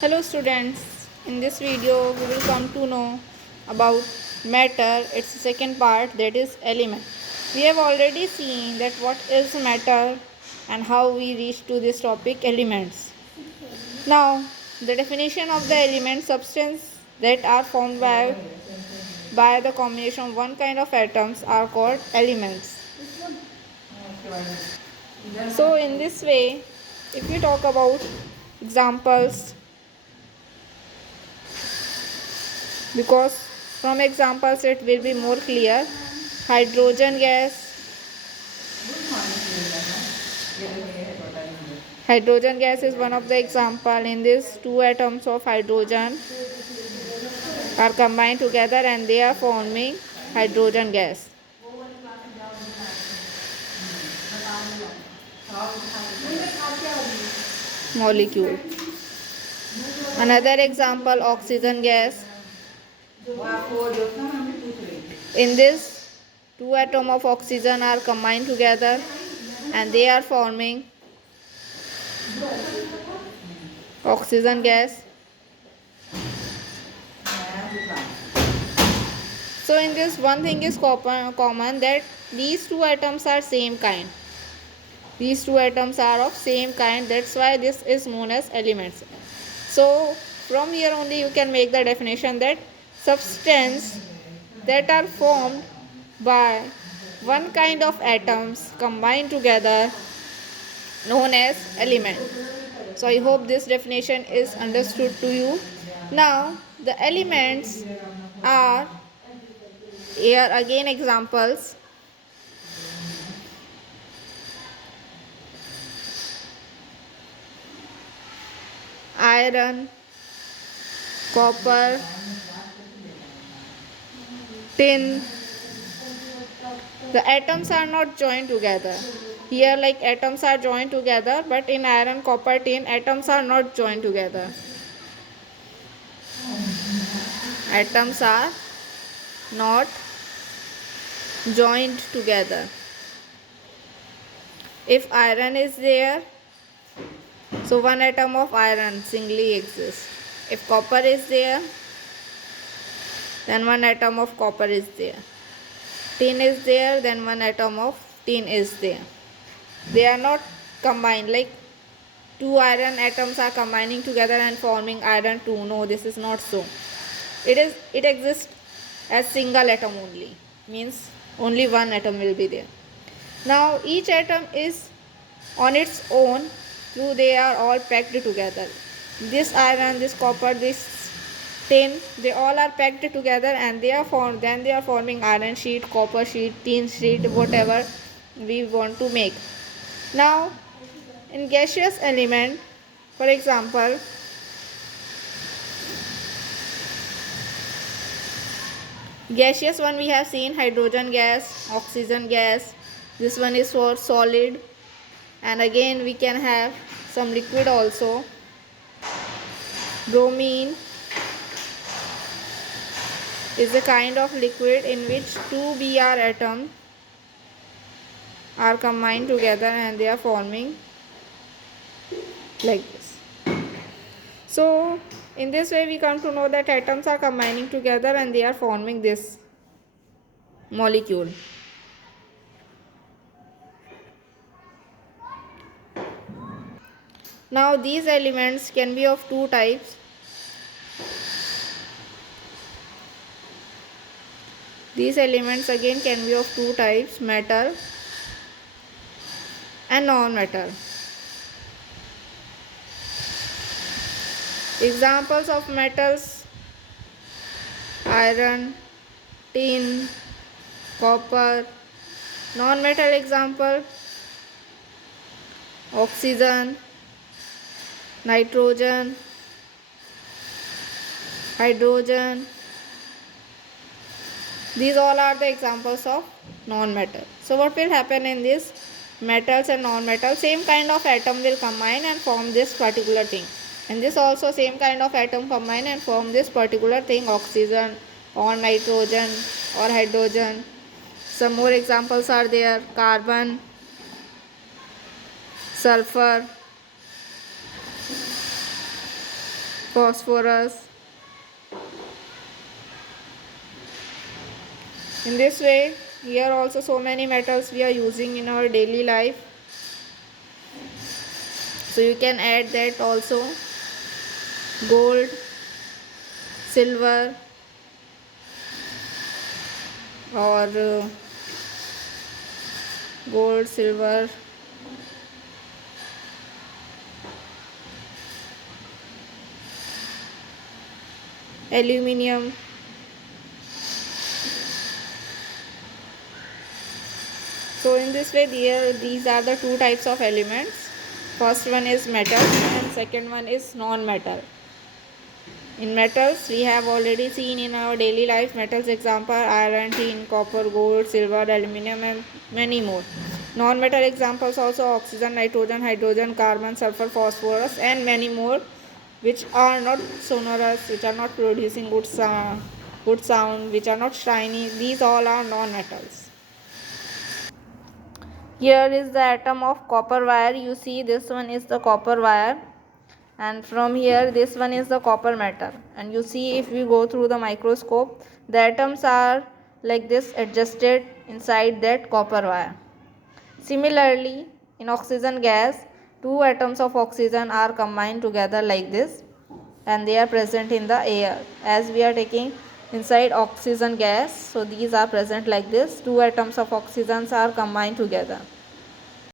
Hello students, in this video we will come to know about matter, its second part, that is element. We have already seen that what is matter and how we reach to this topic elements. Now the definition of the element substance that are formed by the combination of one kind of atoms are called elements. So in this way, if we talk about examples, because from examples it will be more clear. Hydrogen gas is one of the example. In this, two atoms of hydrogen are combined together and they are forming hydrogen gas. Molecule. Another example, oxygen gas. In this, two atoms of oxygen are combined together and they are forming oxygen gas. So in this, one thing is common, that these two atoms are same kind. These two atoms are of same kind. That's why this is known as elements. So from here only you can make the definition that substance that are formed by one kind of atoms combined together known as element. So I hope this definition is understood to you. Now the elements are here again examples. Iron, copper, tin. The atoms are not joined together. Here like atoms are joined together, but in iron, copper, tin, atoms are not joined together. Atoms are not joined together. If iron is there, so one atom of iron singly exists. If copper is there, then one atom of copper is there. Tin is there, then one atom of tin is there. They are not combined, like two iron atoms are combining together and forming iron 2. No, this is not so. It exists as single atom only, means only one atom will be there. Now each atom is on its own, through they are all packed together. This iron, this copper, this tin, they all are packed together and they are forming iron sheet, copper sheet, tin sheet, whatever we want to make. Now in gaseous element, for example, gaseous one we have seen hydrogen gas, oxygen gas. This one is for solid, and again we can have some liquid also. Bromine is a kind of liquid in which two Br atoms are combined together and they are forming like this. So in this way we come to know that atoms are combining together and they are forming this molecule. Now these elements can be of two types. These elements again can be of two types, metal and non-metal. Examples of metals: iron, tin, copper. Non-metal example: oxygen, nitrogen, hydrogen. These all are the examples of non-metal. So what will happen in this metals and non-metal? Same kind of atom will combine and form this particular thing. And this also same kind of atom combine and form this particular thing, oxygen or nitrogen or hydrogen. Some more examples are there: carbon, sulfur. phosphorus. In this way, here also so many metals we are using in our daily life. So you can add that also: gold, silver, or gold, silver, aluminium. So in this way, these are the two types of elements. First one is metal and second one is non-metal. In metals, we have already seen in our daily life metals example: iron, tin, copper, gold, silver, aluminium, and many more. Non-metal examples also: oxygen, nitrogen, hydrogen, carbon, sulfur, phosphorus, and many more, which are not sonorous, which are not producing good sound, which are not shiny. These all are non-metals. Here is the atom of copper wire. You see, this one is the copper wire, and from here this one is the copper metal. And you see, if we go through the microscope, the atoms are like this, adjusted inside that copper wire. Similarly, in oxygen gas, two atoms of oxygen are combined together like this, and they are present in the air. As we are taking inside oxygen gas, so these are present like this. Two atoms of oxygen are combined together.